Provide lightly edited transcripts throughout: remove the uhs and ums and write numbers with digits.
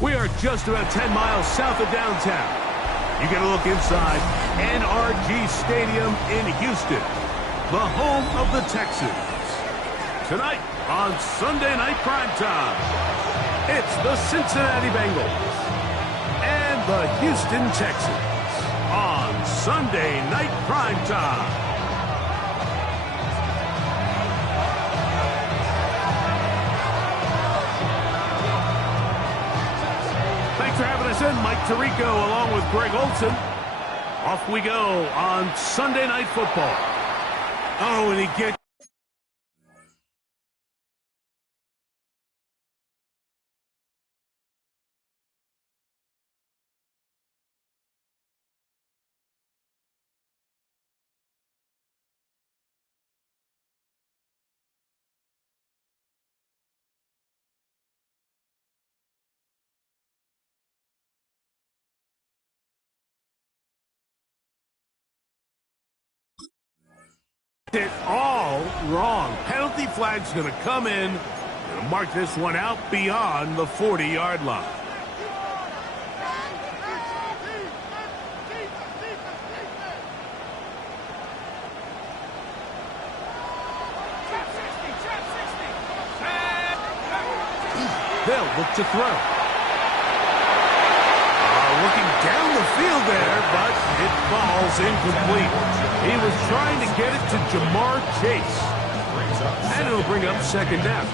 We are just about 10 miles south of downtown. You get a look inside NRG Stadium in Houston, the home of the Texans. Tonight on Sunday Night Primetime, it's the Cincinnati Bengals and the Houston Texans on Sunday Night Primetime. Thanks for having us in. Mike Tirico along with Greg Olson. Off we go on Sunday Night Football. Oh, and he gets... it all wrong. Penalty flag's going to come in. Going to mark this one out beyond the 40-yard line. They'll look to throw. Looking down the field there, but it falls incomplete. He was trying to get it to Jamar Chase. And it'll bring up second down.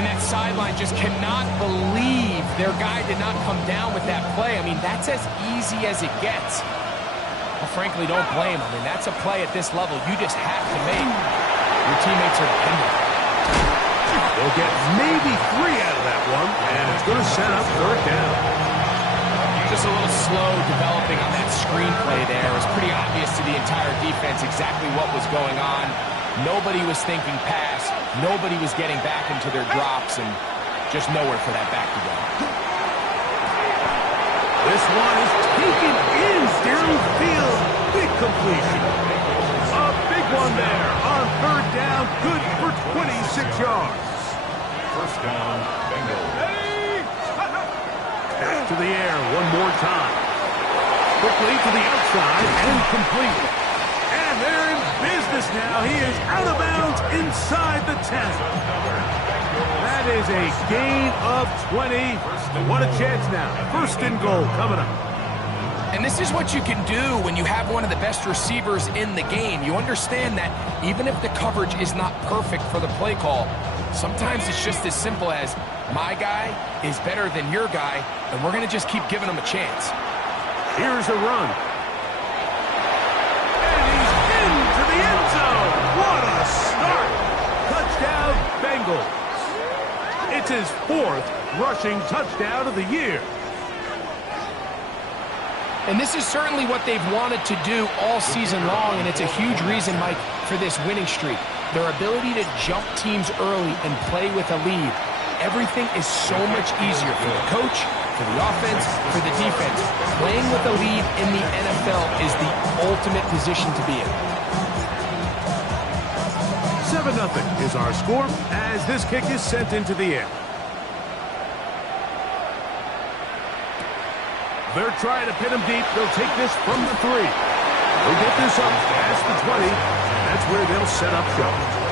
And that sideline just cannot believe their guy did not come down with that play. I mean, that's as easy as it gets. Well, frankly, don't blame him. I mean, that's a play at this level you just have to make. Your teammates are dependent. They'll get maybe 3 out of that one, and it's going to set up third down. Just a little slow developing on that screenplay there. It was pretty obvious to the entire defense exactly what was going on. Nobody was thinking pass. Nobody was getting back into their drops, and just nowhere for that back to go. This one is taken in downfield. Big completion. A big one there on third down. Good for 26 yards. First down, Bengals. Back to the air one more time. Quickly to the outside and complete. And they're in business now. He is out of bounds inside the 10. That is a gain of 20. What a chance now. First and goal coming up. And this is what you can do when you have one of the best receivers in the game. You understand that even if the coverage is not perfect for the play call, sometimes it's just as simple as my guy is better than your guy, and we're going to just keep giving him a chance. Here's a run. And he's into the end zone. What a start. Touchdown, Bengals. It's his 4th rushing touchdown of the year. And this is certainly what they've wanted to do all season long, and it's a huge reason, Mike, for this winning streak. Their ability to jump teams early and play with a lead. Everything is so much easier for the coach, for the offense, for the defense. Playing with a lead in the NFL is the ultimate position to be in. 7-0 is our score as this kick is sent into the air. They're trying to pin him deep. They'll take this from the 3. They'll get this up past the 20. That's where they'll set up shop.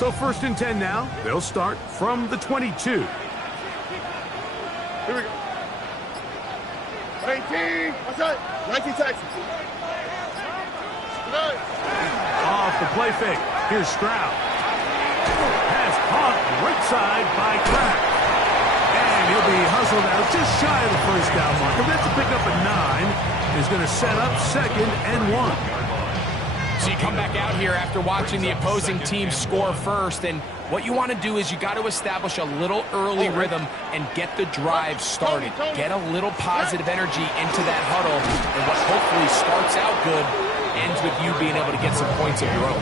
So first and 10 now. They'll start from the 22. Here we go. 19. What's that? 19 Texas. Off the play fake. Here's Stroud. Pass caught right side by Kraft. And he'll be hustled out just shy of the first down marker. That's a pick up at 9. Is going to set up second and 1. So you come back out here after watching the opposing team score first, and What you want to do is you got to establish a little early rhythm and get the drive started. Get a little positive energy into that huddle, and what hopefully starts out good ends with you being able to get some points of your own.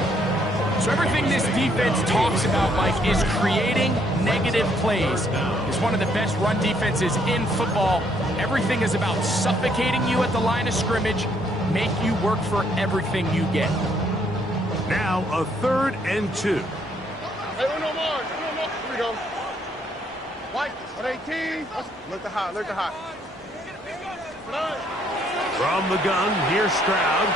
So everything this defense talks about, Mike, is creating negative plays. It's one of the best run defenses in football. Everything is about suffocating you at the line of scrimmage, make you work for everything you get. Now a 3rd and 2. Hey, no more. Here we go. White, 118. Look the hot, look the hot. From the gun, here's Stroud.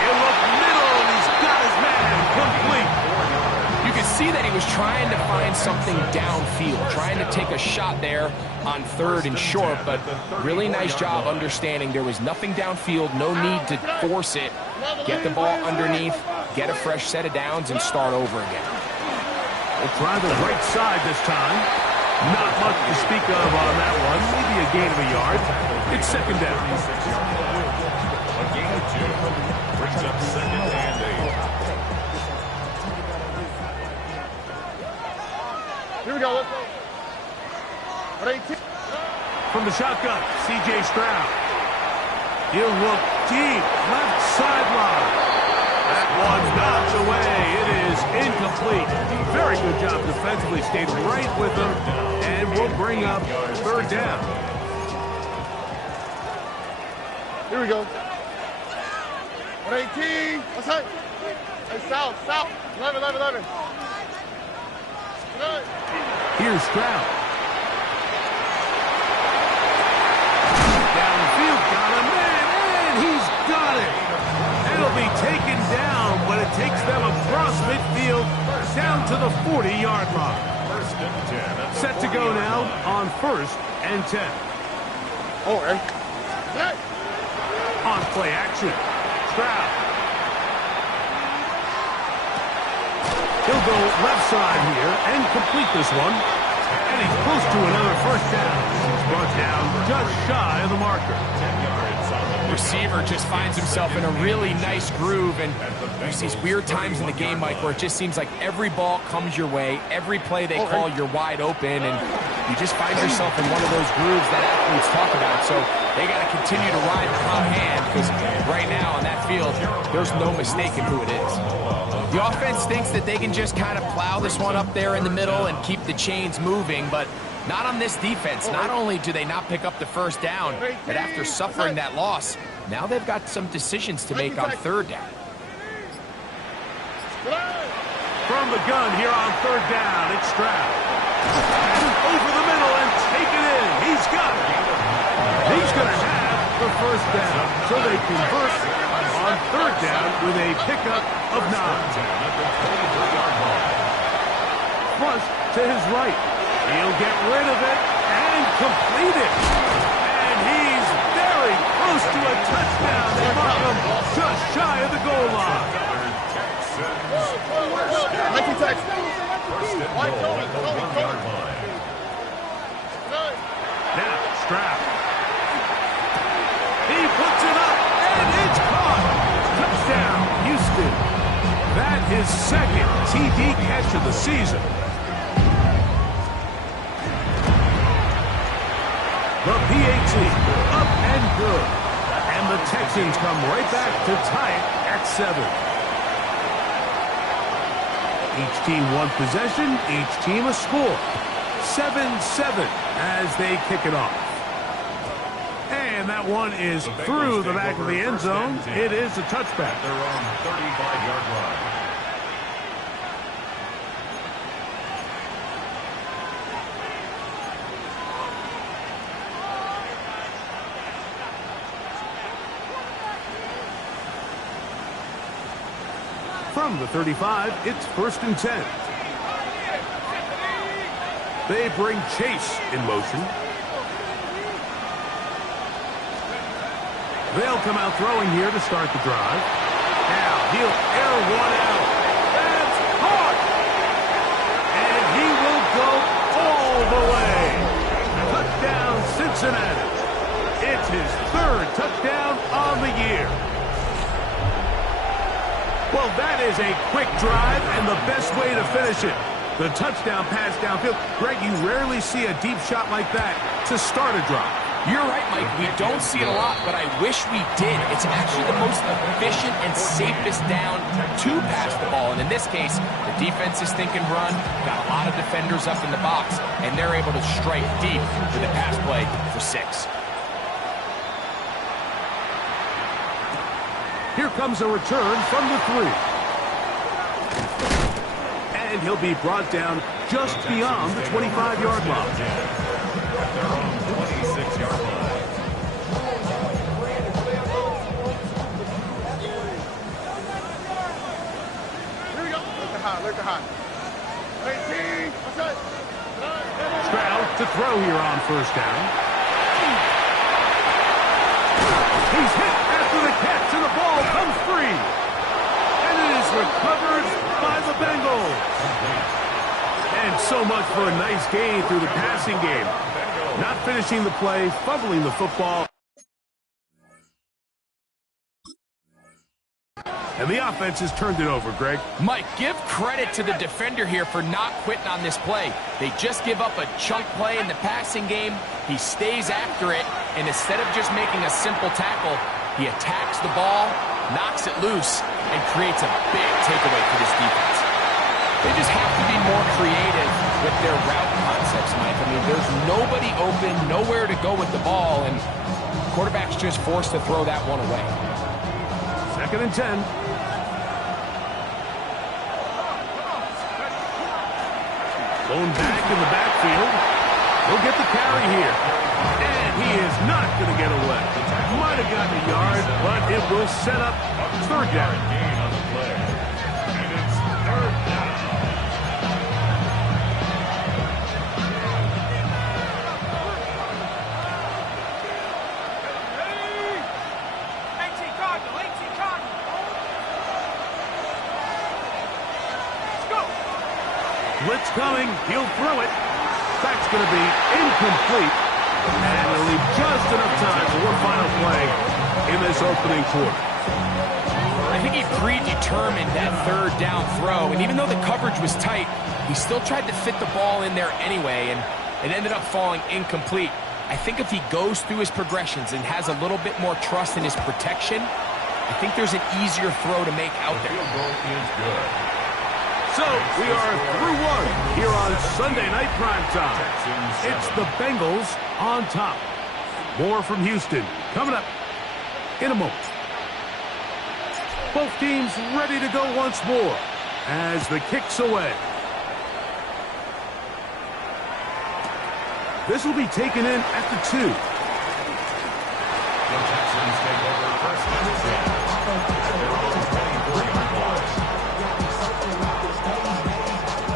He'll look middle, and he's got his man complete. You can see that he was trying to find something downfield, trying to take a shot there on 3rd and short, but really nice job understanding there was nothing downfield, no need to force it. Get the ball underneath, get a fresh set of downs, and start over again. We'll try the right side this time. Not much to speak of on that one. Maybe a gain of a yard. It's 2nd down. A gain of 2 brings up 2nd and 8. Here we go. Let's go. 118. From the shotgun, C.J. Stroud. He'll look deep, left sideline. That one's knocked away. It is incomplete. Very good job defensively. Stayed right with him, and will bring up 3rd down. Here we go. 118. What's that? Hey, south. 11. Good. Here's Stroud. Downfield, got him, and he's got it. It'll be taken down, but it takes them across midfield down to the 40-yard line. 1st and 10. Set to go now on 1st and 10. Oh, hey. Hey. On play action, Stroud. He'll go left side here and complete this one. And he's close to another 1st down. He's brought down just shy of the marker. 10 yards on the Receiver just finds himself in a really nice groove, and there's these weird times in the game, Mike, where it just seems like every ball comes your way, every play they call, you're wide open, and you just find yourself in one of those grooves that athletes talk about. So they got to continue to ride the hot hand, because right now on that field, there's no mistaking who it is. The offense thinks that they can just kind of plow this one up there in the middle and keep the chains moving, but not on this defense. Not only do they not pick up the 1st down, but after suffering that loss, now they've got some decisions to make on 3rd down. From the gun here on 3rd down, it's Stroud. Over the middle and take it in. He's got it. He's going to have the 1st down. So they convert on 3rd down with a pickup of 9. Flush to his right. He'll get rid of it and complete it. And he's very close to a touchdown. They mark him just shy of the goal line. Now, Stroud. He puts it up, and it's caught. Touchdown, Houston. That is 2nd TD catch of the season. The PAT up and good. And the Texans come right back to tie it at 7. Each team one possession, each team a score. 7-7 as they kick it off. And that one is through the back of the end zone. It is a touchback. Their own 35-yard line. From the 35, it's 1st and 10. They bring Chase in motion. They'll come out throwing here to start the drive. Now he'll air one out. That's caught! And he will go all the way. Touchdown, Cincinnati. It's his 3rd touchdown on the year. Well, that is a quick drive and the best way to finish it. The touchdown pass downfield. Greg, you rarely see a deep shot like that to start a drive. You're right, Mike. We don't see it a lot, but I wish we did. It's actually the most efficient and safest down to pass the ball. And in this case, the defense is thinking run, got a lot of defenders up in the box, and they're able to strike deep with a pass play for 6. Here comes a return from the 3. And he'll be brought down just beyond the 25-yard line. They're on the 26-yard line. Here we go. Look the high. 18. Stroud to throw here on first down. He's hit after the catch, and the ball comes free. And it is recovered by the Bengals. And so much for a nice gain through the passing game. Not finishing the play, fumbling the football. And the offense has turned it over, Greg. Mike, give credit to the defender here for not quitting on this play. They just give up a chunk play in the passing game. He stays after it, and instead of just making a simple tackle, he attacks the ball, knocks it loose, and creates a big takeaway for this defense. They just have to be more creative with their route concepts, Mike. I mean, there's nobody open, nowhere to go with the ball, and quarterback's just forced to throw that one away. 2nd and 10. Going back in the backfield. He'll get the carry here. And he is not going to get away. Might have gotten a yard, but it will set up 3rd down. Gain on the play. And it's 3rd down. Blitz coming. He'll throw it. That's going to be incomplete. And he'll leave just enough time for one final play in this opening quarter. I think he predetermined that 3rd down throw, and even though the coverage was tight, he still tried to fit the ball in there anyway, and it ended up falling incomplete. I think if he goes through his progressions and has a little bit more trust in his protection, I think there's an easier throw to make out there. Field goal is good. So, we are through one here on Sunday Night Primetime. It's the Bengals on top. More from Houston coming up in a moment. Both teams ready to go once more as the kick's away. This will be taken in at the 2. The Texans take over first and 10. They're on the 23-yard line.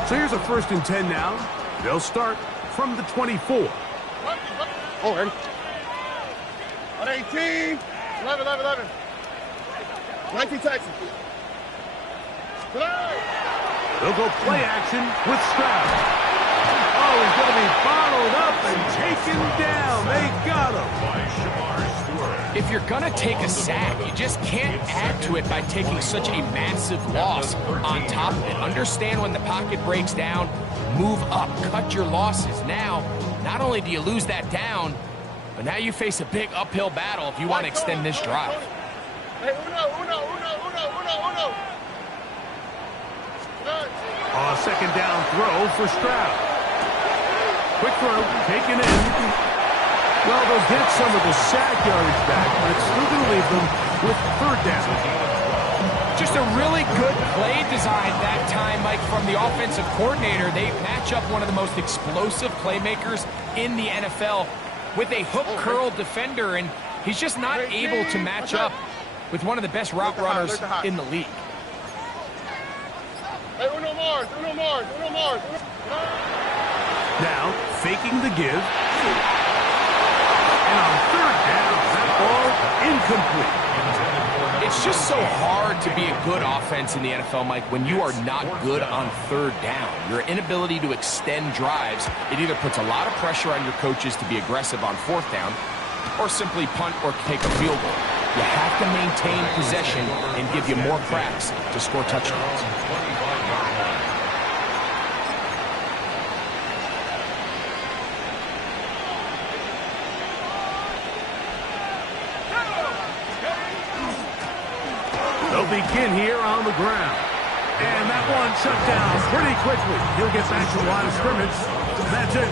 So here's a 1st and 10 now. They'll start from the 24. Oh, ready? 18. 11. 19 Texans. They'll go play action with Stroud. Oh, he's going to be bottled up and taken down. They got him. If you're going to take a sack, you just can't add to it by taking such a massive loss on top of it. Understand when the pocket breaks down, move up, cut your losses. Now, not only do you lose that down, but now you face a big uphill battle if you want to extend this drive. Hey, uno. A 2nd down throw for Stroud. Quick throw, taken in. Well, they'll get some of the sack yardage back, but it's still going to leave them with 3rd down. Just a really good play design that time, Mike, from the offensive coordinator. They match up one of the most explosive playmakers in the NFL with a hook curl defender, and he's just not able to match up with one of the best route runners in the league. Hey, uno more. Now, faking the give. And on 3rd down, that ball incomplete. It's just so hard to be a good offense in the NFL, Mike, when you are not good on 3rd down. Your inability to extend drives, it either puts a lot of pressure on your coaches to be aggressive on 4th down, or simply punt or take a field goal. You have to maintain possession and give you more cracks to score touchdowns. They'll begin here on the ground. And that one shut down pretty quickly. He'll get back to the line of scrimmage. That's it.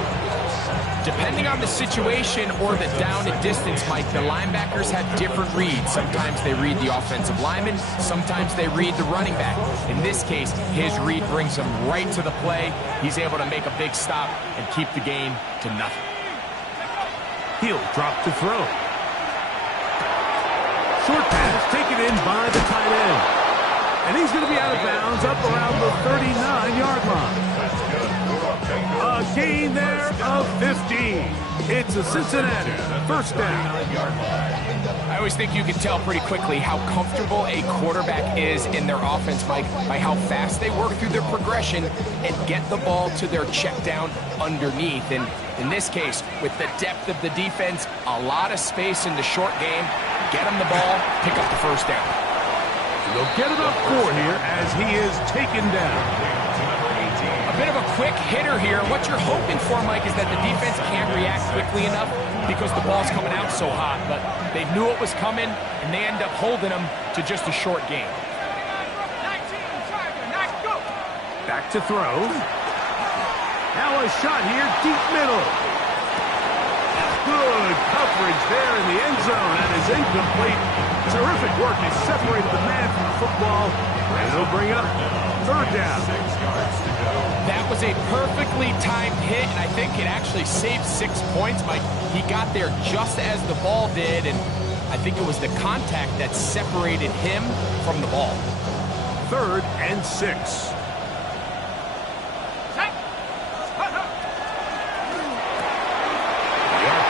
Depending on the situation or the down and distance, Mike, the linebackers have different reads. Sometimes they read the offensive lineman. Sometimes they read the running back. In this case, his read brings him right to the play. He's able to make a big stop and keep the game to nothing. He'll drop to throw. Short pass taken in by the tight end. And he's going to be out of bounds up around the 39-yard line. A gain there of 15. It's a Cincinnati first down. I always think you can tell pretty quickly how comfortable a quarterback is in their offense, Mike, by how fast they work through their progression and get the ball to their check down underneath. And in this case, with the depth of the defense, a lot of space in the short game, get him the ball, pick up the first down. They'll get about 4 here as he is taken down. A bit of a quick hitter here. What you're hoping for, Mike, is that the defense can't react quickly enough because the ball's coming out so hot. But they knew it was coming, and they end up holding them to just a short game. Back to throw. Now a shot here, deep middle. Good coverage there in the end zone, and it's incomplete. Terrific work to separate the man from the football, and it'll bring up third down. That was a perfectly timed hit, and I think it actually saved 6 points. Mike, he got there just as the ball did, and I think it was the contact that separated him from the ball. 3rd and 6.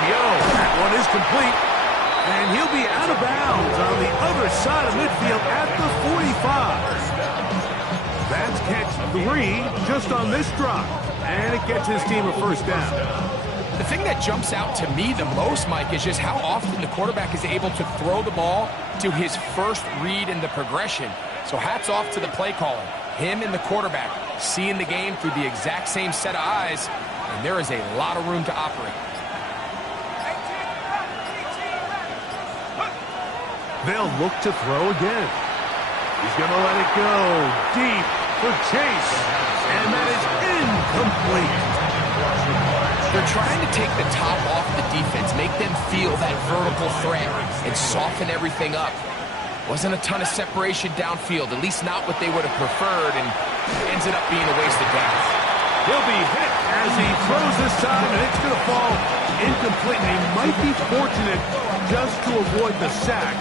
That one is complete, and he'll be out of bounds on the other side of midfield at the 45. That's catch 3 just on this drop, and it gets his team a first down. The thing that jumps out to me the most, Mike, is just how often the quarterback is able to throw the ball to his first read in the progression. So hats off to the play caller. Him and the quarterback seeing the game through the exact same set of eyes, and there is a lot of room to operate. They'll look to throw again. He's going to let it go deep for Chase. And that is incomplete. They're trying to take the top off the defense, make them feel that vertical threat, and soften everything up. Wasn't a ton of separation downfield, at least not what they would have preferred, and ended up being a waste of downs. He'll be hit as he throws this time, and it's going to fall incomplete. They might be fortunate just to avoid the sack.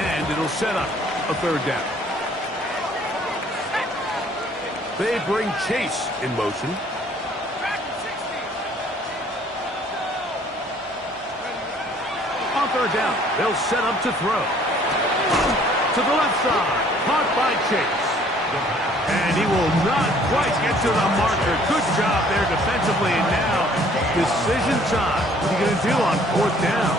And it'll set up a third down. They bring Chase in motion. On third down, they'll set up to throw. To the left side, caught by Chase. And he will not quite get to the marker. Good job there defensively. And now, decision time. What are you going to do on 4th down?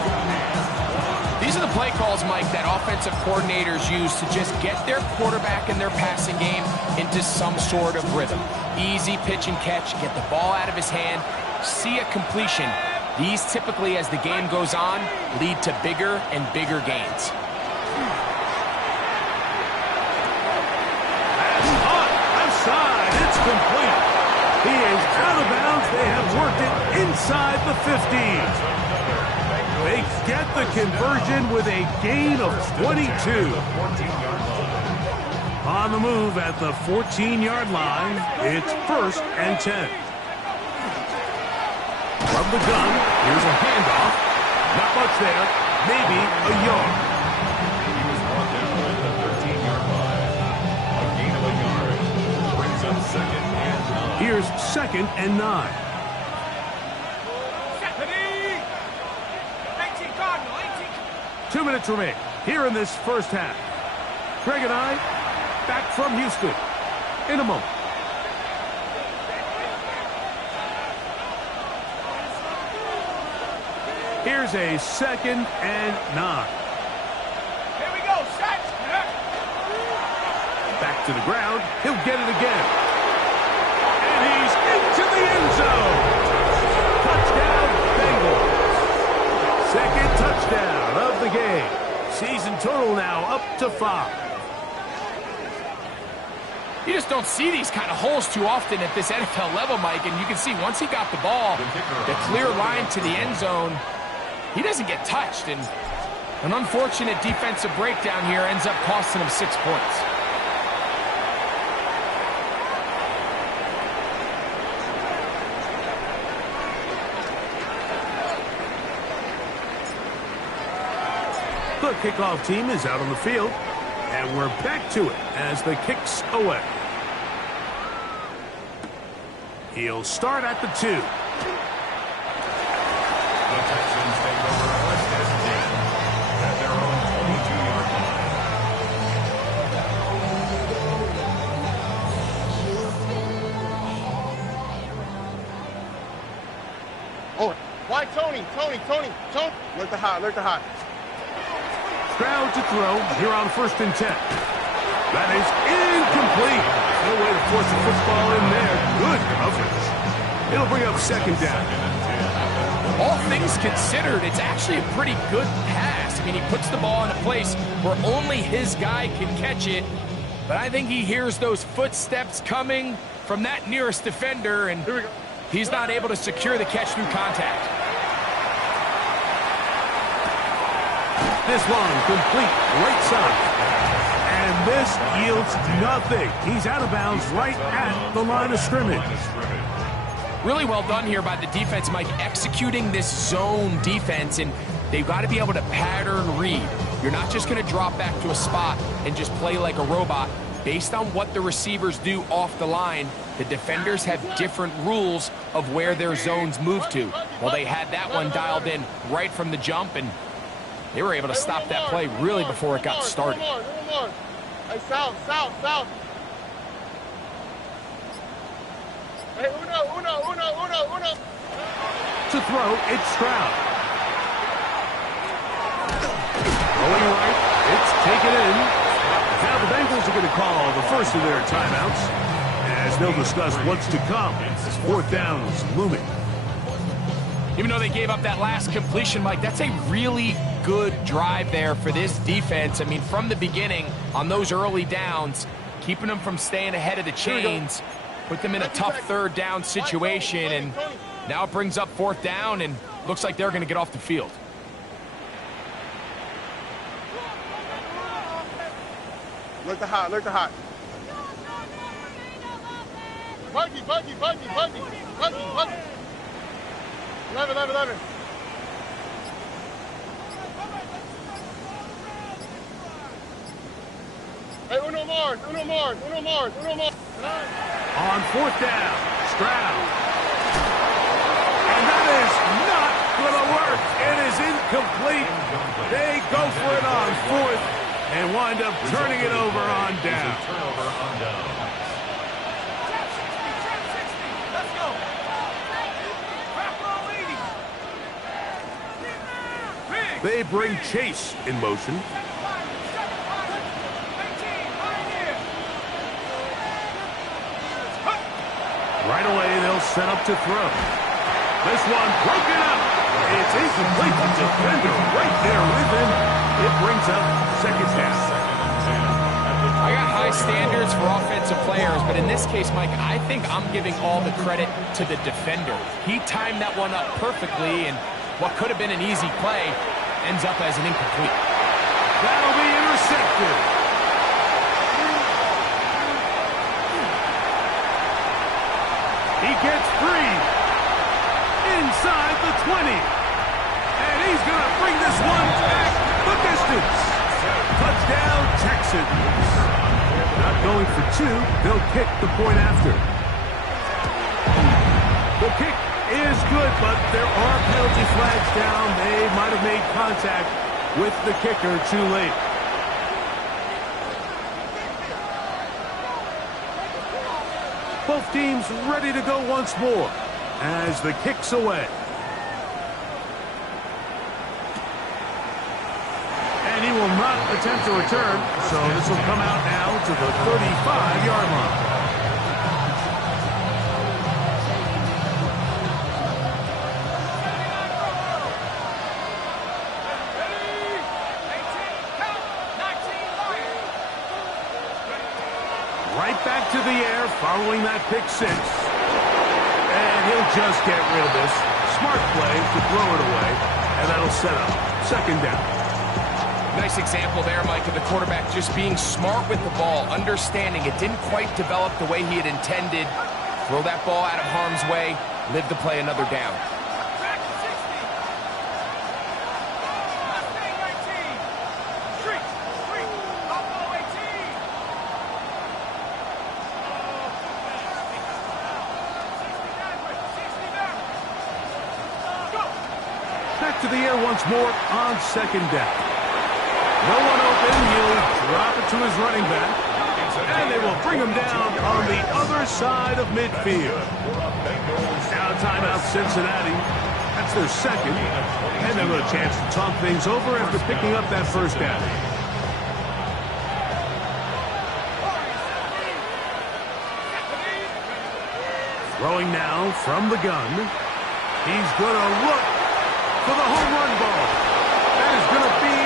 These are the play calls, Mike, that offensive coordinators use to just get their quarterback and their passing game into some sort of rhythm. Easy pitch and catch, get the ball out of his hand, see a completion. These typically, as the game goes on, lead to bigger and bigger gains. That's hot. Left side. It's complete. He is out of bounds. They have worked it inside the 15. They get the conversion with a gain of 22. On the move at the 14-yard line, it's 1st and 10. From the gun, here's a handoff. Not much there, maybe a yard. He was brought down at the 13-yard line. A gain of a yard brings up 2nd and 9. Here's 2nd and 9. 2 minutes remain here in this first half. Greg and I back from Houston in a moment. Here's a 2nd and 9. Back to the ground. He'll get it again. And he's into the end zone. Touchdown, Bengals. Second touchdown of the game. Season total now up to 5. You just don't see these kind of holes too often at this NFL level, Mike. And you can see once he got the ball, the clear line to the end zone, he doesn't get touched. And an unfortunate defensive breakdown here ends up costing him 6 points. The kickoff team is out on the field, and we're back to it as the kick's away. He'll start at the 2. The Texans take over first and 10 at their own 22-yard line. Oh, why Tony? Look the hot. Stroud to throw here on 1st and 10. That is incomplete. No way to force the football in there. Good coverage. It'll bring up 2nd down. All things considered, it's actually a pretty good pass. I mean, he puts the ball in a place where only his guy can catch it. But I think he hears those footsteps coming from that nearest defender, and he's not able to secure the catch through contact. This one complete, right side. And this yields nothing. He's out of bounds right at the line of scrimmage. Really well done here by the defense, Mike, executing this zone defense, and they've got to be able to pattern read. You're not just going to drop back to a spot and just play like a robot. Based on what the receivers do off the line, the defenders have different rules of where their zones move to. Well, they had that one dialed in right from the jump, and they were able to stop that play really before it got started. Hey, south. Hey, uno. To throw, it's Stroud. Going right, it's taken in. Now the Bengals are going to call the first of their timeouts as they'll discuss what's to come. 4th down is looming. Even though they gave up that last completion, Mike, that's a really good drive there for this defense. I mean, from the beginning, on those early downs, keeping them from staying ahead of the chains, put them in a tough 3rd down situation, and now it brings up 4th down, and looks like they're going to get off the field. Look the hot. Buggy. 11. Hey, uno more. On 4th down, Stroud. And that is not going to work. It is incomplete. They go for it on 4th and wind up turning it over on down. They bring Chase in motion. Right away, they'll set up to throw. This one broken up. It's incomplete. The defender right there with him. It brings up 2nd down. I got high standards for offensive players, but in this case, Mike, I think I'm giving all the credit to the defender. He timed that one up perfectly, and what could have been an easy play ends up as an incomplete. That'll be intercepted. He gets free inside the 20. And he's going to bring this one back the distance. Touchdown, Texans. Not going for 2. They'll kick the point after. The kick is good, but there are penalty flags down. They might have made contact with the kicker too late. Both teams ready to go once more as the kick's away. And he will not attempt to return, so this will come out now to the 35-yard line. Right back to the air following that pick six. And he'll just get rid of this. Smart play to throw it away, and that'll set up second down. Nice example there, Mike, of the quarterback just being smart with the ball, understanding it didn't quite develop the way he had intended. Throw that ball out of harm's way, live to play another down. Back to the air once more on second down. No one open. He'll drop it to his running back. And they will bring him down on the other side of midfield. Now timeout Cincinnati. That's their second. And they'll have a chance to talk things over after picking up that first down. Throwing now from the gun. He's going to look for the home run ball. That is going to be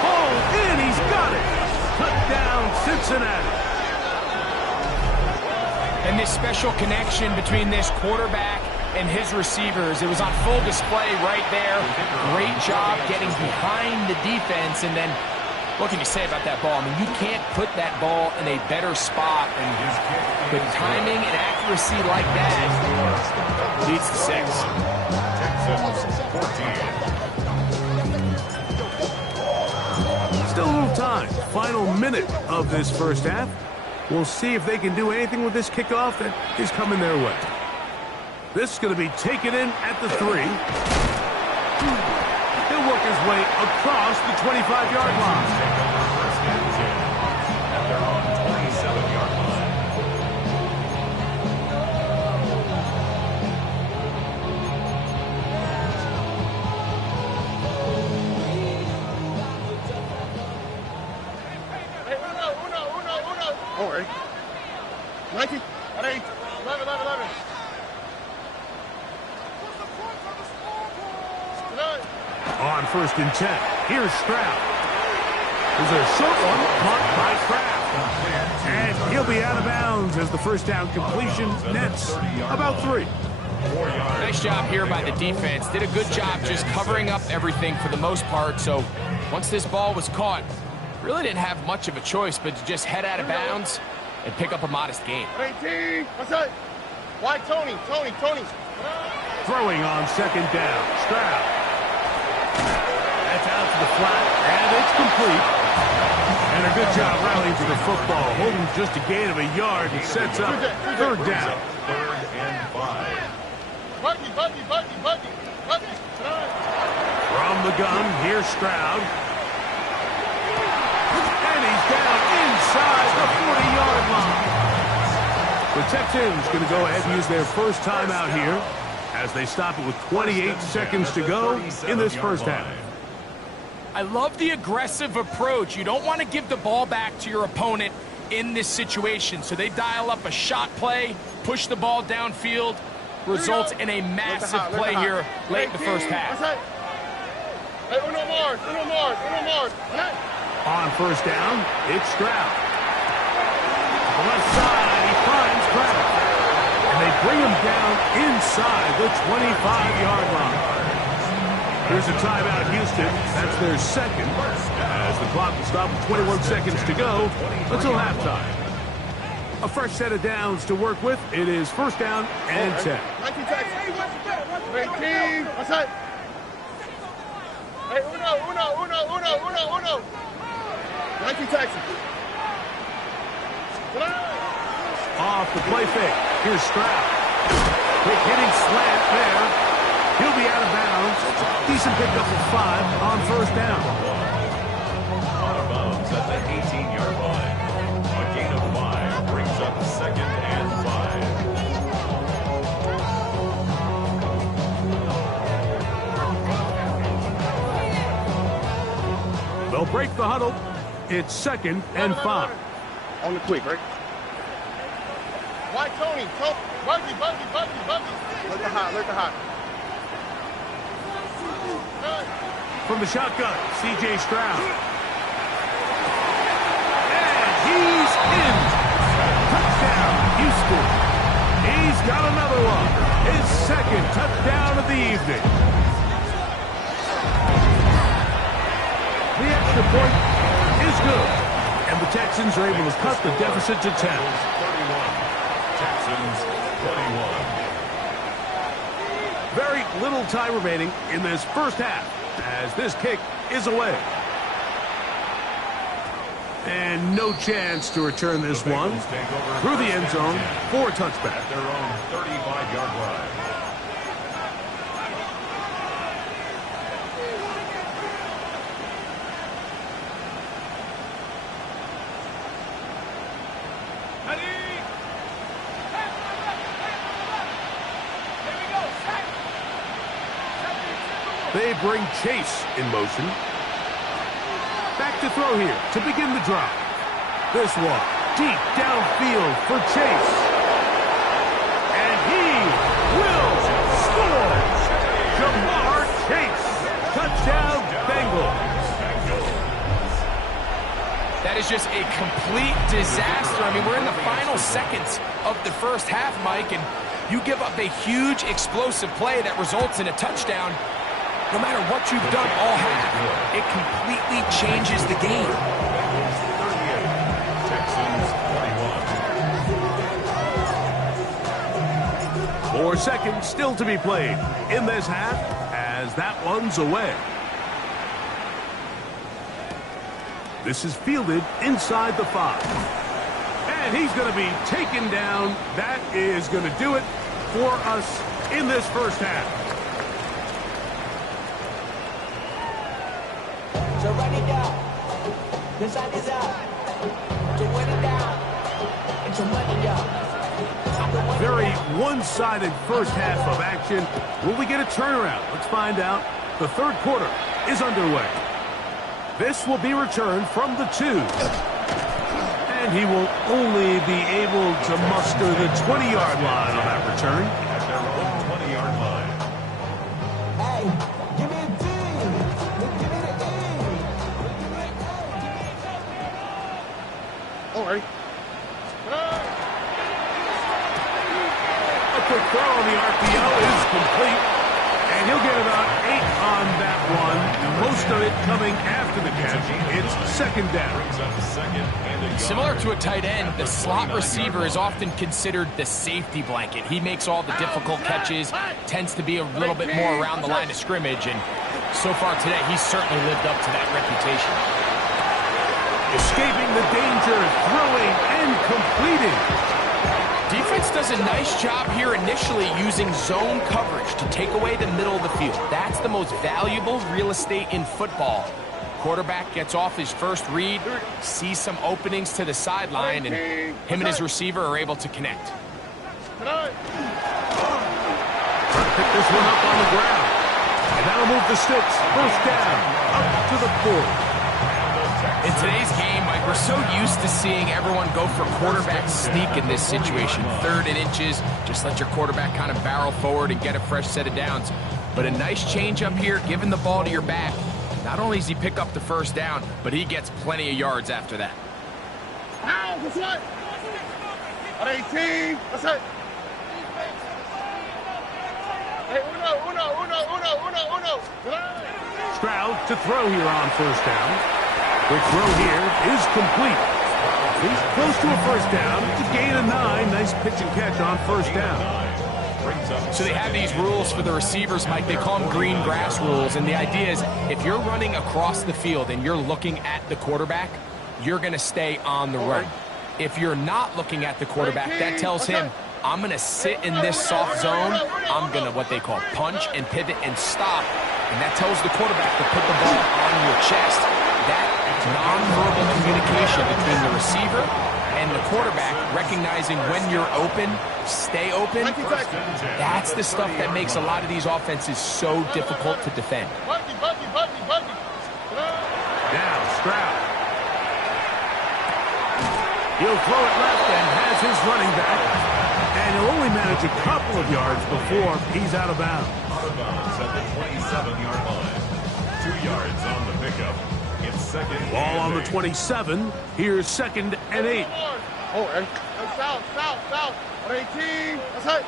pulled in. He's got it. Touchdown, Cincinnati. And this special connection between this quarterback and his receivers, it was on full display right there. Great job getting behind the defense. And then, what can you say about that ball? I mean, you can't put that ball in a better spot. And the timing and accuracy like that leads to 6. Still a little time. Final minute of this first half. We'll see if they can do anything with this kickoff that is coming their way. This is going to be taken in at the 3. He'll work his way across the 25-yard line. Don't worry. 19, 8, 11. On 1st and 10, here's Stroud. There's a short one caught by Kraft. And he'll be out of bounds as the first down completion nets about 3. Nice job here by the defense. Did a good job just covering up everything for the most part. So once this ball was caught, really didn't have much of a choice but to just head out of bounds and pick up a modest gain. 18, what's that? Why Tony? Throwing on second down. Stroud. That's out to the flat, and it's complete. And a good job rallying to the football, holding just a gain of a yard and sets up third down. 3rd and 5. Buggy. From the gun, here's Stroud. And he's down inside the 40-yard line. The Texans going to go ahead and use their first timeout here as they stop it with 28 seconds to go in this first half. I love the aggressive approach. You don't want to give the ball back to your opponent in this situation. So they dial up a shot play, push the ball downfield, results in a massive play here late in the first half. Hey, uno more. On first down, it's Stroud. The left side, he finds Kraft. And they bring him down inside the 25-yard line. Here's a timeout, Houston. That's their second, as the clock will stop with 21 seconds to go until halftime. A fresh set of downs to work with. It is first down and 10. 19 Texas. 18, what's that? Hey, uno. 19 Texas. Off the play fake. Here's Stroud. Quick hitting slant there. He'll be out of bounds. Decent pickup of 5 on first down. Out of bounds at the 18-yard line. A gain of 5 brings up 2nd and 5. They'll break the huddle. It's 2nd and 5. On the quick, right? Why Tony? Buggy. Look the hot. From the shotgun, C.J. Stroud. And he's in. Touchdown, Houston. He's got another one. His 2nd touchdown of the evening. The extra point is good. And the Texans are able to cut the deficit to 10. 31. Texans 21. Very little time remaining in this first half as this kick is away. And no chance to return this one through the end zone for a touchback. At their own 35-yard line. They bring Chase in motion. Back to throw here to begin the drive. This one deep downfield for Chase. And he will score. Jamar Chase. Touchdown Bengals. That is just a complete disaster. I mean, we're in the final seconds of the first half, Mike, and you give up a huge explosive play that results in a touchdown. No matter what you've done all half, it completely changes the game. 38. Texans 21. 4 seconds still to be played in this half as that one's away. This is fielded inside the 5. And he's going to be taken down. That is going to do it for us in this first half. So run it down. The side is out. To win it down. And to money down. Very one-sided first half of action. Will we get a turnaround? Let's find out. The third quarter is underway. This will be returned from the 2. And he will only be able to muster the 20-yard line on that return. At their own 20-yard line. Hey, give me a D. Give me the E. All right. A quick throw on the RPO is complete. And he'll get about 8 on that one. Most of it coming after the catch. It's 2nd down. Brings up 2nd and a yard. Similar to a tight end, the slot receiver is often considered the safety blanket. He makes all the difficult catches, tends to be a little bit more around the line of scrimmage, and so far today, he's certainly lived up to that reputation. Escaping the danger, throwing, and completing. Defense does a nice job here initially using zone coverage to take away the middle of the field. That's the most valuable real estate in football. Quarterback gets off his first read, sees some openings to the sideline, and him and his receiver are able to connect. Trying to pick this one up on the ground. And that'll move the sticks. First down, up to the 40. In today's game, Mike, we're so used to seeing everyone go for quarterback sneak in this situation. 3rd and inches, just let your quarterback kind of barrel forward and get a fresh set of downs. But a nice change up here, giving the ball to your back. Not only does he pick up the first down, but he gets plenty of yards after that. Now, what's what? At 18. What's that? Hey, uno. Stroud to throw here on first down. Quick throw here is complete. He's close to a first down. It's a gain of 9. Nice pitch and catch on first down. So they have these rules for the receivers, Mike. They call them green grass rules. And the idea is if you're running across the field and you're looking at the quarterback, you're going to stay on the run. If you're not looking at the quarterback, that tells him, I'm going to sit in this soft zone. I'm going to what they call punch and pivot and stop. And that tells the quarterback to put the ball on your chest. That nonverbal communication between the receiver and the quarterback, recognizing when you're open, stay open, that's the stuff that makes a lot of these offenses so difficult to defend. Buggy. Now Stroud He'll throw it left and has his running back. And he'll only manage a couple of yards before he's out of bounds. Out of bounds at the 27-yard line. 2 yards on the pickup. It's second. Ball on the 27. Here's 2nd and 8. Oh, and south. On 18. That's it.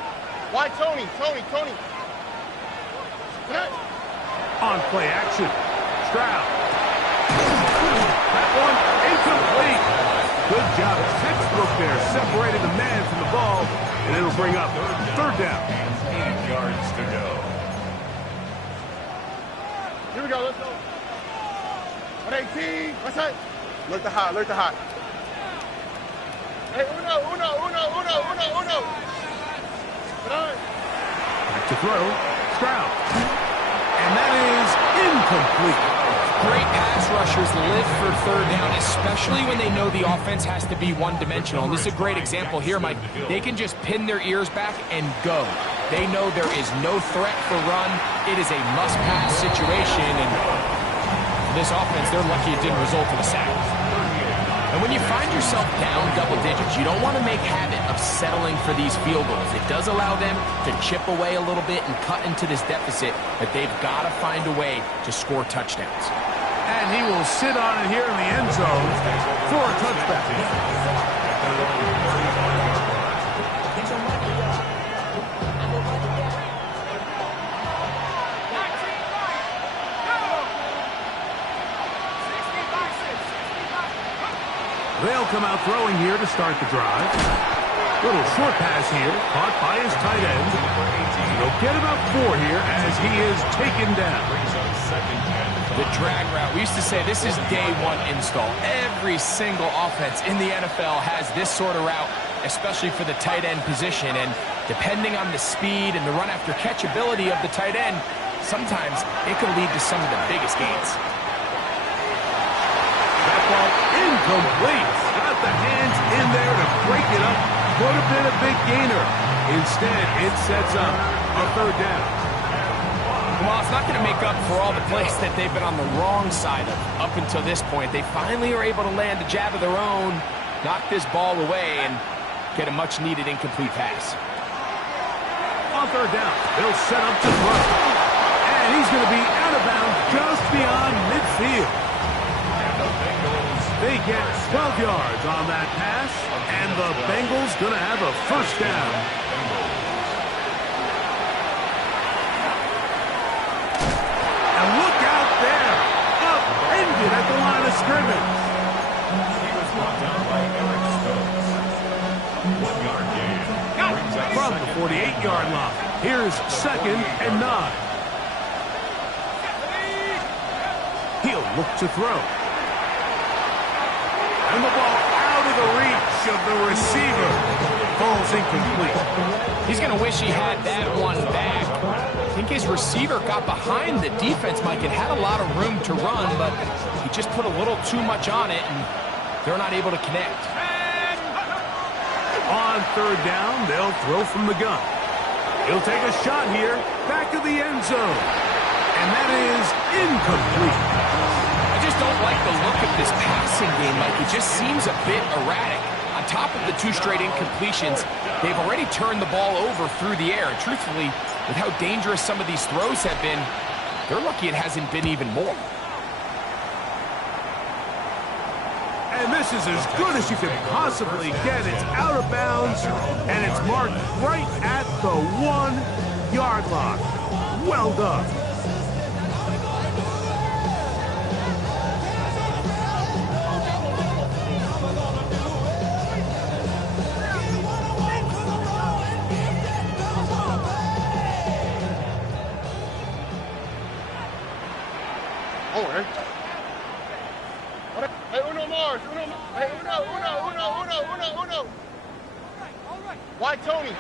Why Tony? Connect. On play action. Stroud. That one incomplete. Good job. Textbook there. Separated the man from the ball. And it'll bring up 3rd down. 8 yards to go. Here we go. Let's go. On 18. That's it. Look the hot. Hey, uno. Back to throw. Stroud. And that is incomplete. Great pass rushers live for 3rd down, especially when they know the offense has to be one-dimensional. And this is a great example here, Mike. They can just pin their ears back and go. They know there is no threat for run. It is a must-pass situation, and for this offense, they're lucky it didn't result in a sack. And when you find yourself down double digits, you don't want to make habit of settling for these field goals. It does allow them to chip away a little bit and cut into this deficit, but they've got to find a way to score touchdowns. And he will sit on it here in the end zone for a touchback. They'll come out throwing here to start the drive. Little short pass here, caught by his tight end. They'll get about 4 here as he is taken down. The drag route. We used to say this is day 1 install. Every single offense in the NFL has this sort of route, especially for the tight end position. And depending on the speed and the run after catch ability of the tight end, sometimes it could lead to some of the biggest gains. That ball incomplete. Got the hands in there to break it up. Could have been a big gainer. Instead, it sets up a 3rd down. Well, it's not going to make up for all the plays that they've been on the wrong side of up until this point. They finally are able to land a jab of their own, knock this ball away, and get a much-needed incomplete pass. On 3rd down, they'll set up to throw. And he's going to be out of bounds just beyond midfield. They get 12 yards on that pass, and the Bengals going to have a 1st down. And look out there, upended at the line of scrimmage. He was brought down by Eric Stokes. 1-yard gain. Brings up From the 48-yard line, here's 2nd and 9. He'll look to throw. And the ball out of the reach of the receiver. Falls incomplete. He's going to wish he had that one back. I think his receiver got behind the defense, Mike, and had a lot of room to run, but he just put a little too much on it, and they're not able to connect. On 3rd down, they'll throw from the gun. He'll take a shot here, back of the end zone. And that is incomplete. I just don't like the look of this passing game, Mike. It just seems a bit erratic. On top of the 2 straight incompletions, they've already turned the ball over through the air. And truthfully, with how dangerous some of these throws have been, they're lucky it hasn't been even more. And this is as good as you can possibly get. It's out of bounds, and it's marked right at the 1-yard line. Well done. Oh, hey. Hey, uno more. Hey, uno. Why Tony?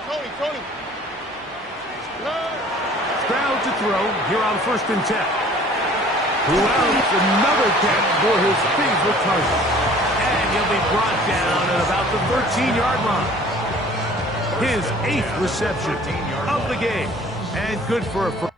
Stroud to throw here on 1st and 10. Who else? Another catch for his favorite target. And he'll be brought down at about the 13-yard line. His 8th reception of the game. And good for a first.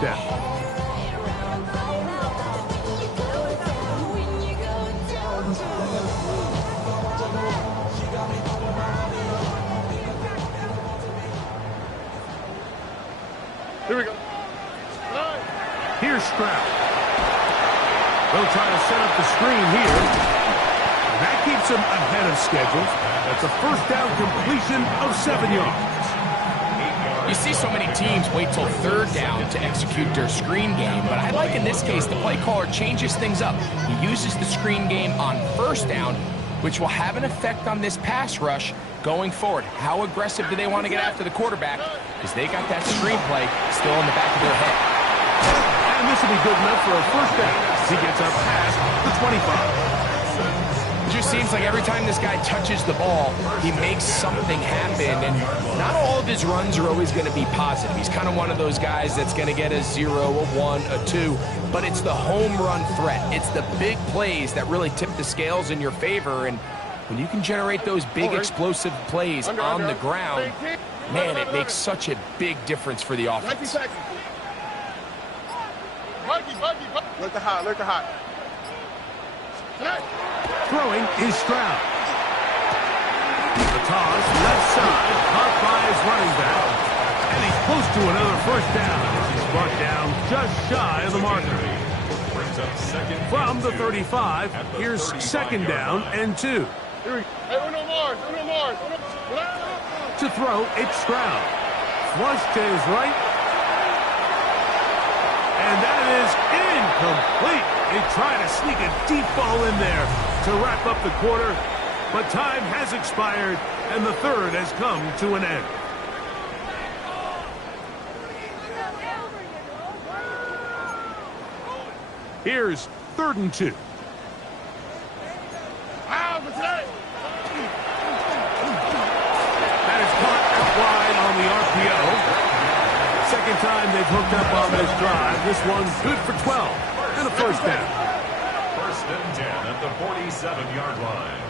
down. Here we go. Here's Stroud. They'll try to set up the screen here. That keeps him ahead of schedule. That's a first down completion of 7 yards. You see so many teams wait till third down to execute their screen game, but I like in this case the play caller changes things up. He uses the screen game on first down, which will have an effect on this pass rush going forward. How aggressive do they want to get after the quarterback? Because they got that screenplay still in the back of their head. And this will be good enough for a first down. He gets up past the 25. It just seems like every time this guy touches the ball, he makes something happen, and not all of his runs are always going to be positive. He's kind of one of those guys that's going to get a 0, a 1, a 2, but it's the home run threat. It's the big plays that really tip the scales in your favor, and when you can generate those big explosive plays on the ground, man, it makes such a big difference for the offense. Look the hot, look the hot. Throwing is Stroud. The toss, left side, caught by his running back. And he's close to another first down as he's brought down just shy of the marker. From the 35, here's second down and 2. To throw, it's Stroud. Flush to his right. And that is incomplete. He tried to sneak a deep ball in there to wrap up the quarter, but time has expired, and the third has come to an end. Here's 3rd and 2. That is caught out wide on the RPO. Second time they've hooked up on this drive. This one's good for 12. And a first down. First and 10 at the 47-yard line.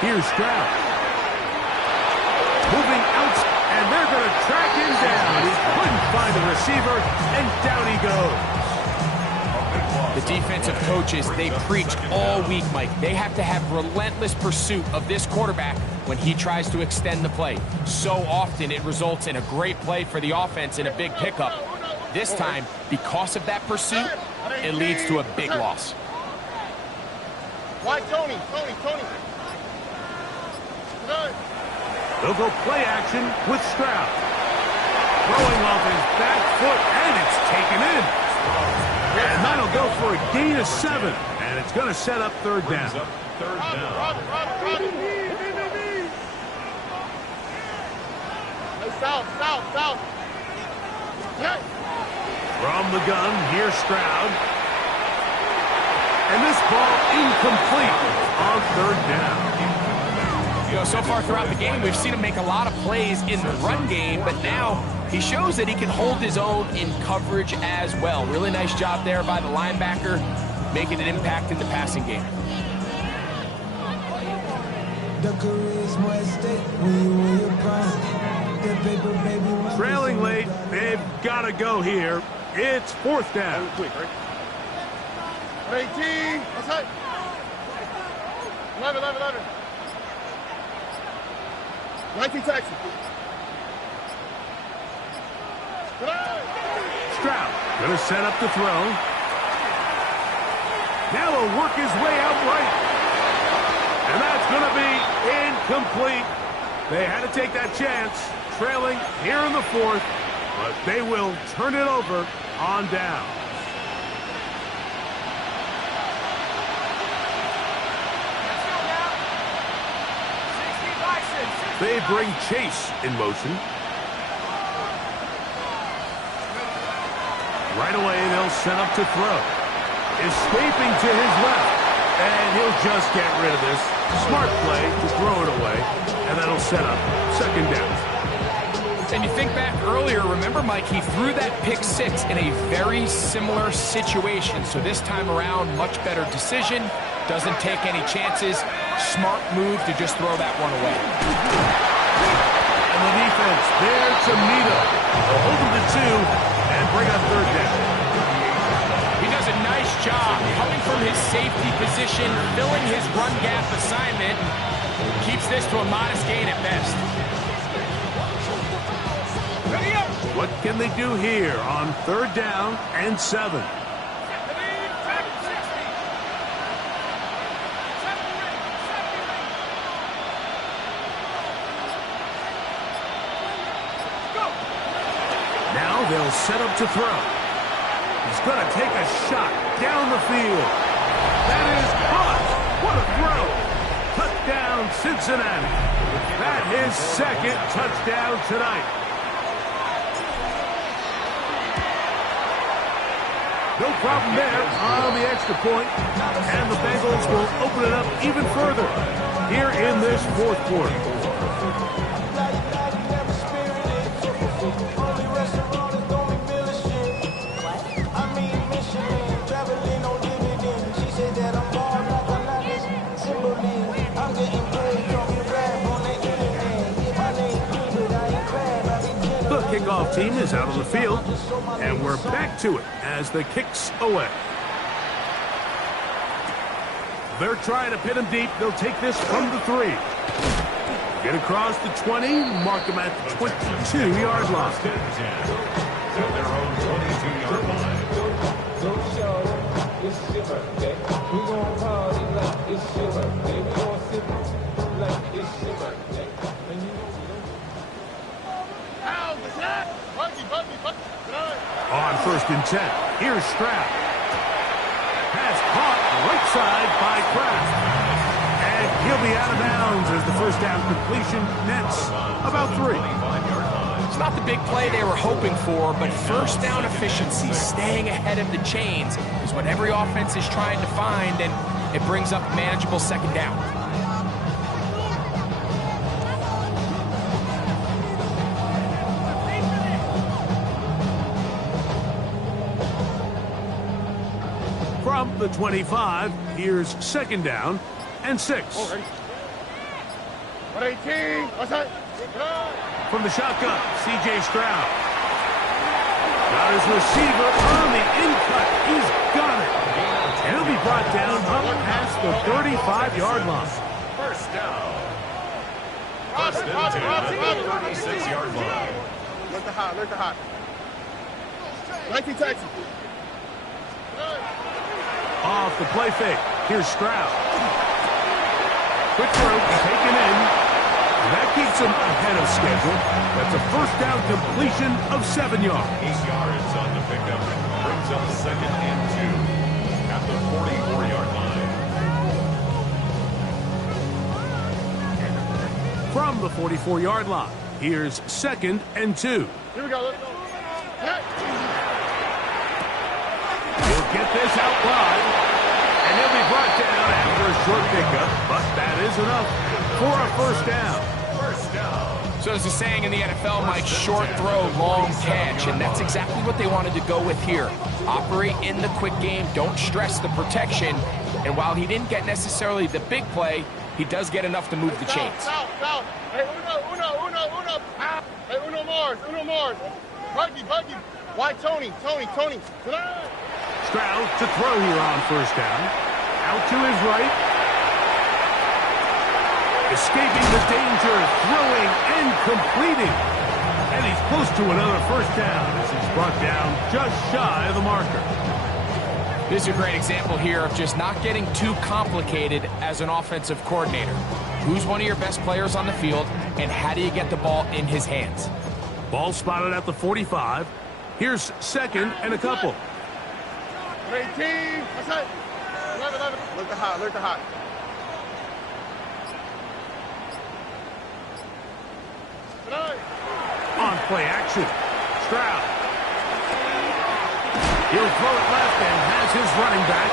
Here's Stroud. Moving out, and they're going to track him down. He couldn't find a receiver, and down he goes. The defensive coaches, they preach all week, Mike. They have to have relentless pursuit of this quarterback when he tries to extend the play. So often it results in a great play for the offense and a big pickup. This time, because of that pursuit, it leads to a big loss. Why, Tony? They'll go play action with Stroud. Throwing off his back foot, and it's taken in. And that'll go for a gain of 7. And it's going to set up third down. South. From the gun, here's Stroud. And this ball incomplete on third down. You know, so far throughout the game, we've seen him make a lot of plays in the run game, but now he shows that he can hold his own in coverage as well. Really nice job there by the linebacker, making an impact in the passing game. Trailing late, they've got to go here. It's 4th down. 18. Outside. 11. 19 Texas. Stroud going to set up the throw. Now he'll work his way out right. And that's going to be incomplete. They had to take that chance, trailing here in the 4th, but they will turn it over on down. They bring Chase in motion. Right away, they'll set up to throw. Escaping to his left. And he'll just get rid of this. Smart play to throw it away. And that'll set up second down. And you think back earlier, remember, Mike, he threw that pick 6 in a very similar situation. So this time around, much better decision. Doesn't take any chances. Smart move to just throw that one away. And the defense there to meet him. They'll hold him to 2 and bring up third down. He does a nice job coming from his safety position, filling his run gap assignment. Keeps this to a modest gain at best. What can they do here on third down and 7? Now they'll set up to throw. He's going to take a shot down the field. That is caught. What a throw. Touchdown, Cincinnati. That is second touchdown tonight. No problem there on the extra point, and the Bengals will open it up even further here in this fourth quarter. The kickoff team is out on the field, and we're back to it as the kick's away. They're trying to pin him deep. They'll take this from the 3. Get across the 20, mark him at the 22-yard line. At their own 22-yard line. On 1st and 10, here's Stroud. Pass caught right side by Kraft. And he'll be out of bounds as the first down completion nets about 3. It's not the big play they were hoping for, but first down efficiency, staying ahead of the chains, is what every offense is trying to find, and it brings up manageable second down. From the 25, here's second down and 6. From the shotgun, C.J. Stroud. Got his receiver on the in-cut. He's got it. And he'll be brought down up past the 35-yard line. First down. First and 10 at the 36-yard line. Look the hot. 19 Texas. Off the play fake. Here's Stroud. Quick throw, taken in. That keeps him ahead of schedule. That's a first down completion of 7 yards. 8 yards on the pickup. Brings up second and 2 at the 44-yard line. From the 44-yard line, here's second and 2. Here we go. Let's go. He'll get this out wide, and he'll be brought down after a short pickup, but that is enough for a first down. First down. So there's a saying in the NFL, Mike, short throw, long catch, and that's exactly what they wanted to go with here. Operate in the quick game, don't stress the protection, and while he didn't get necessarily the big play, he does get enough to move the chains. South. Hey, uno. Hey, uno Mars. Buggy. Why Tony? Stroud to throw here on first down. Out to his right. Escaping the danger, throwing and completing. And he's close to another first down as he's brought down just shy of the marker. This is a great example here of just not getting too complicated as an offensive coordinator. Who's one of your best players on the field, and how do you get the ball in his hands? Ball spotted at the 45. Here's second and a couple. 18. What's that? 11. Look the hot. On play action. Stroud. He'll throw it left and has his running back.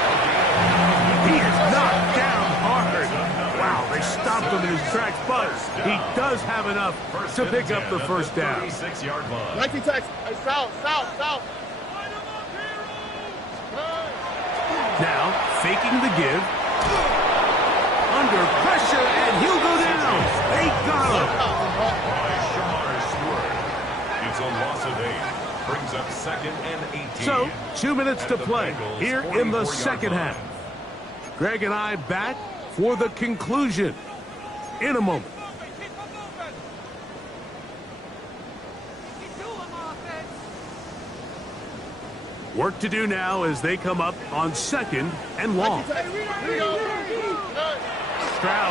He is knocked down hard. Wow, they stopped him in his tracks, but he does have enough to pick up the first down. 36-yard line. 19 Texas. Hey, south. Now, faking the give. up 2nd and 18. So, 2 minutes to At the play Bengals' here in the 44-yard second line. half. Greg and I back for the conclusion in a moment. Work to do now as they come up on 2nd and long. Stroud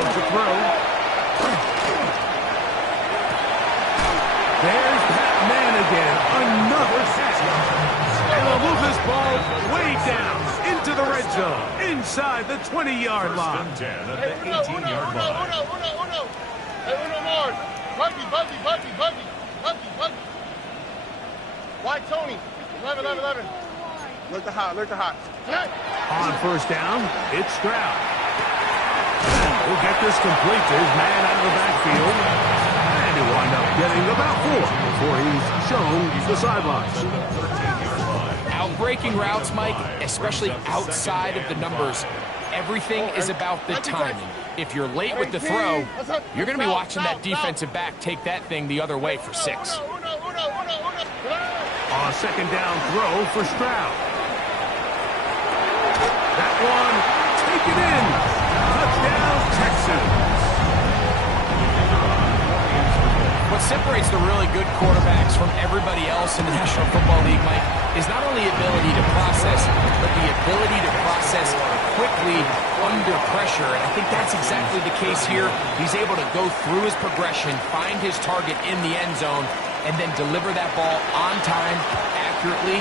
to throw. There's that man again. Another catch. And they'll move this ball way down into the red zone, inside the 20-yard line. 1st and 10 at the 18-yard line. Buggy. Why, Tony? 11. Look the hot. On 1st down, it's Stroud. He'll get this complete to his man out of the backfield. And he'll wind up getting about 4 before he's shown the sidelines. Outbreaking routes, Mike, especially outside of the numbers, everything is about the timing. If you're late with the throw, you're going to be watching that defensive back take that thing the other way for 6. On 2nd down throw for Stroud. That one taken in. Touchdown, Texans. What separates the really good quarterbacks from everybody else in the National Football League, Mike, is not only ability to process, but the ability to process quickly under pressure. And I think that's exactly the case here. He's able to go through his progression, find his target in the end zone, and then deliver that ball on time, accurately,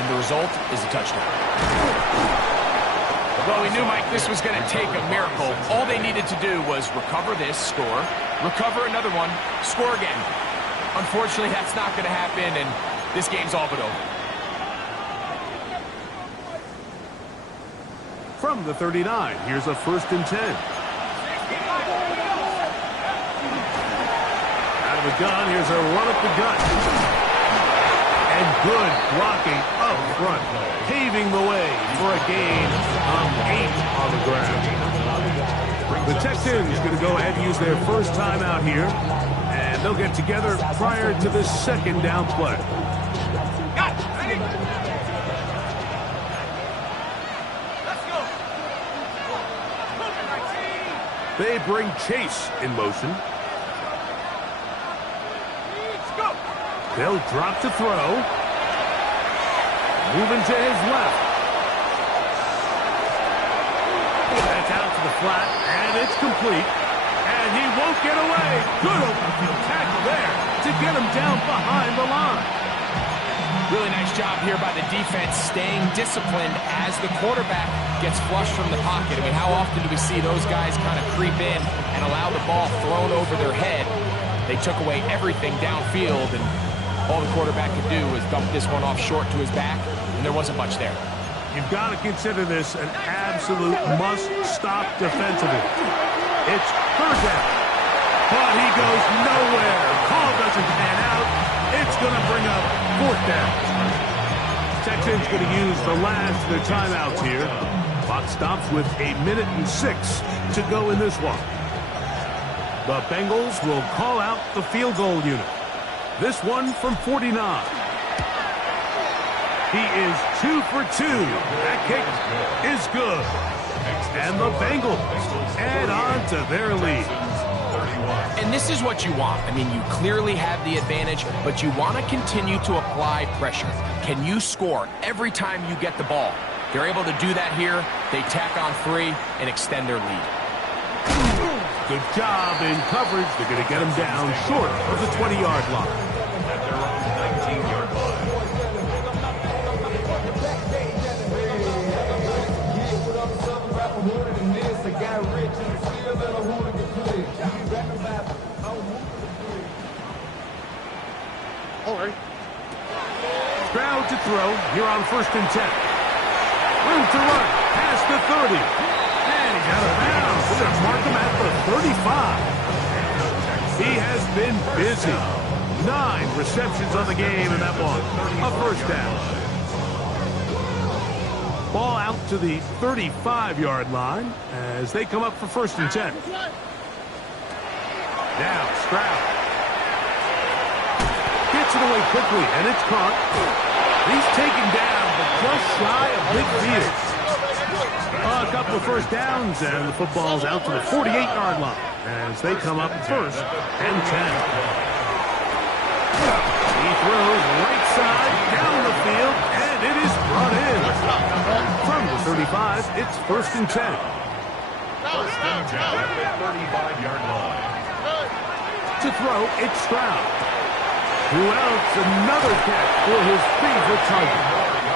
and the result is a touchdown. Well, we knew, Mike, this was going to take a miracle. All they needed to do was recover this, score, recover another one, score again. Unfortunately, that's not going to happen, and this game's all but over. From the 39, here's a 1st and 10. Out of the gun, here's a run up the gut. And good blocking up front, paving the way for a gain of 8 on the ground. The Texans going to go ahead and use their first time out here, and they'll get together prior to the 2nd down play. They bring Chase in motion. They'll drop to throw. Moving to his left. That's out to the flat, and it's complete. And he won't get away. Good open field tackle there to get him down behind the line. Really nice job here by the defense, staying disciplined as the quarterback gets flushed from the pocket. I mean, how often do we see those guys kind of creep in and allow the ball thrown over their head? They took away everything downfield, and all the quarterback could do was dump this one off short to his back, and there wasn't much there. You've got to consider this an absolute must-stop defensively. It's 3rd down, but he goes nowhere. Call doesn't pan out. It's going to bring up 4th down. Texans going to use the last of their timeouts here. Clock stops with 1:06 to go in this one. The Bengals will call out the field goal unit. This one from 49. He is 2 for 2. That kick is good. And the Bengals add on to their lead. And this is what you want. I mean, you clearly have the advantage, but you want to continue to apply pressure. Can you score every time you get the ball? They're able to do that here. They tack on 3 and extend their lead. Good job in coverage. They're going to get him down short of the 20-yard line. At their own 19-yard line. Stroud to throw here on 1st and 10. Room to run past the 30. And he's out of bounds. They're going to mark him at the 35. He has been busy. 9 receptions on the game in that one. A 1st down. Ball out to the 35-yard line as they come up for 1st and 10. Now Stroud gets it away quickly, and it's caught. He's taken down, but just shy of midfield. A couple of first downs, and the football's out to the 48-yard line as they come up first and 10. He throws right side down the field, and it is brought in. From the 35, it's first and 10. First and 10 at the 35-yard line. To throw, it's Stroud. Who else? Another catch for his favorite target.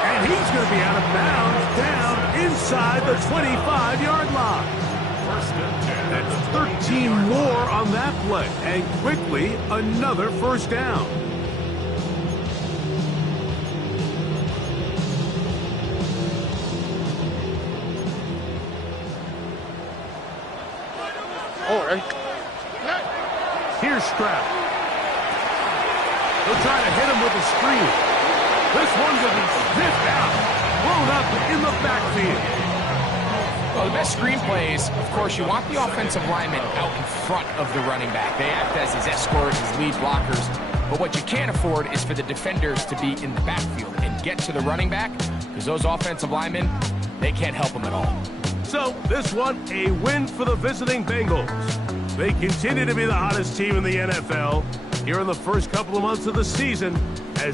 And he's going to be out of bounds down inside the 25-yard line. First and 10. That's 13 more on that play. And quickly, another first down. Oh, right. Here's Stroud. They'll try to hit him with a screen. This one's going to be sniffed out, blown up in the backfield. Well, the best screen plays, of course, you want the offensive linemen out in front of the running back. They act as his escorts, his lead blockers. But what you can't afford is for the defenders to be in the backfield and get to the running back, because those offensive linemen, they can't help him at all. So, this one, a win for the visiting Bengals. They continue to be the hottest team in the NFL here in the first couple of months of the season as